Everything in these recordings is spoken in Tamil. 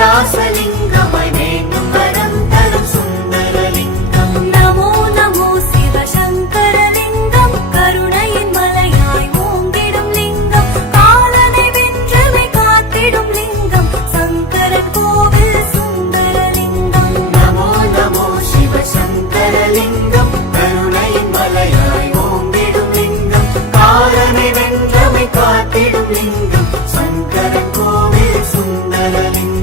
கைலாசலிங்கமாய் வேண்டும் வரம் தரும் சுந்தரலிங்கம். நமோ நமோ சிவசங்கரலிங்கம் கருணையின் மலையாய் ஓங்கிடும் லிங்கம் காலனை வென்றமை காத்திடும் லிங்கம் சங்கரன் கோவில் சுந்தரலிங்கம். நமோ நமோ சிவசங்கரலிங்கம் கருணையின் மலையாய் ஓங்கிடும் லிங்கம் காலனை வென்றமை காத்திடும் லிங்கம் சங்கரன் கோவில் சுந்தரலிங்கம்.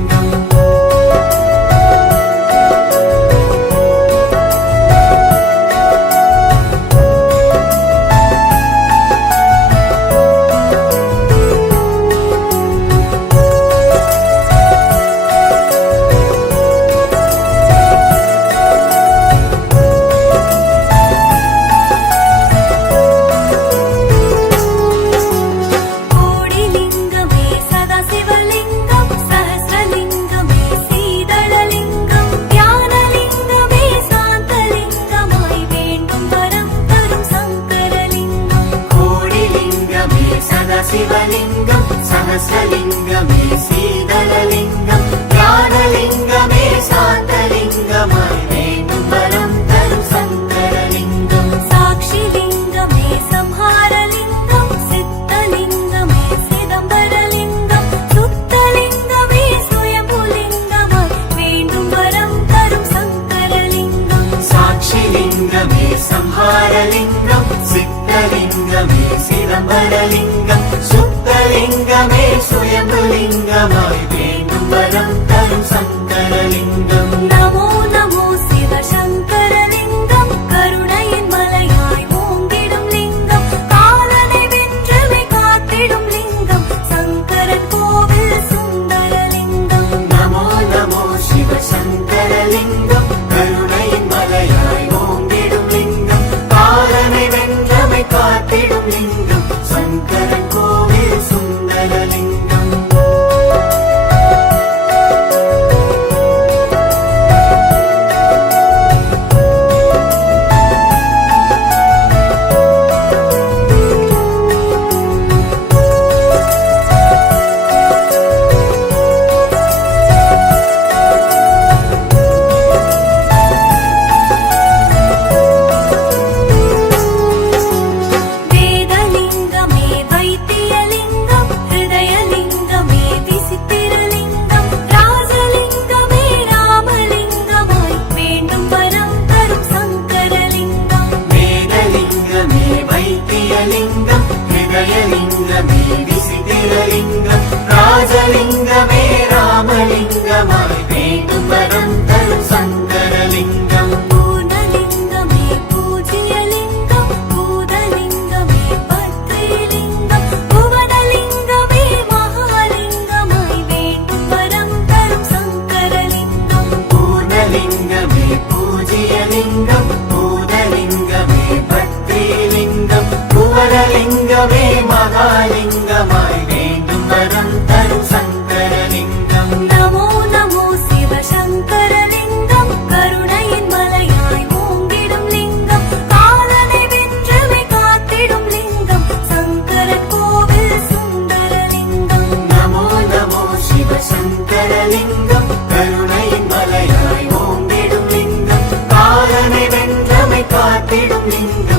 சிவலிங்கம் சஹஸ்ரலிங்கமே சீதளலிங்கம் ஞானலிங்கமே சாந்தலிங்கமாய் வேண்டும் வரம் தரும் சங்கரலிங்கம். சாட்சிலிங்கமே சம்ஹாரலிங்கம் சித்தலிங்கமே சிதம்பரலிங்கம் சுத்தலிங்கமே சுயம்புலிங்கமாய் வேண்டும் வரம் தரும் சங்கரலிங்கம். சாட்சிலிங்கமே சம்ஹாரலிங்கம் சித்தலிங்கமே சிதம்பரலிங்கம் சுத்தலிங்கமே சுயம்புலிங்கமாய் வேண்டும் வரம் தரும் சங்கரலிங்கம். நமோ நமோ சிவசங்கரலிங்கம் கருணையின் மலையாய் ஓங்கிடும் லிங்கம் காலனை வென்றமை காத்திடும் லிங்கம் சங்கரன் கோவில் சுந்தரலிங்கம். நமோ நமோ சிவசங்கரலிங்கம் கருணையின் மலையாய் ஓங்கிடும் லிங்கம் காலனை வென்றமை காத்திடும் லிங்கம் சங்கரன் கோவில் சுந்தரலிங்கம். ராஜலிங்கமே ராமலிங்கமாய் வேண்டும் வரம் தரும் சங்கரலிங்கம். பூர்ணலிங்கமே பூஜ்யலிங்கம் பூதலிங்கமே பத்ரிலிங்கம் புவனலிங்கமே மகாலிங்கமாய் வேண்டும் வரம் தரும் சங்கரலிங்கம். பூர்ணலிங்கமே பூஜ்யலிங்கம் பூதலிங்கமே பத்ரிலிங்கம் புவனலிங்கமே மகாலிங்கமாய் வேண்டும் வரம் தரும் சங்கரலிங்கம். நமோ நமோ சிவசங்கரலிங்கம் கருணையின் மலையாய் ஓங்கிடும் லிங்கம் காலனை வென்றமை காத்திடும் லிங்கம் சங்கரன் கோவில் சுந்தரலிங்கம். நமோ நமோ சிவசங்கரலிங்கம் கருணையின் மலையாய் ஓங்கிடும் லிங்கம் காலனை வென்றமை காத்திடும் லிங்கம்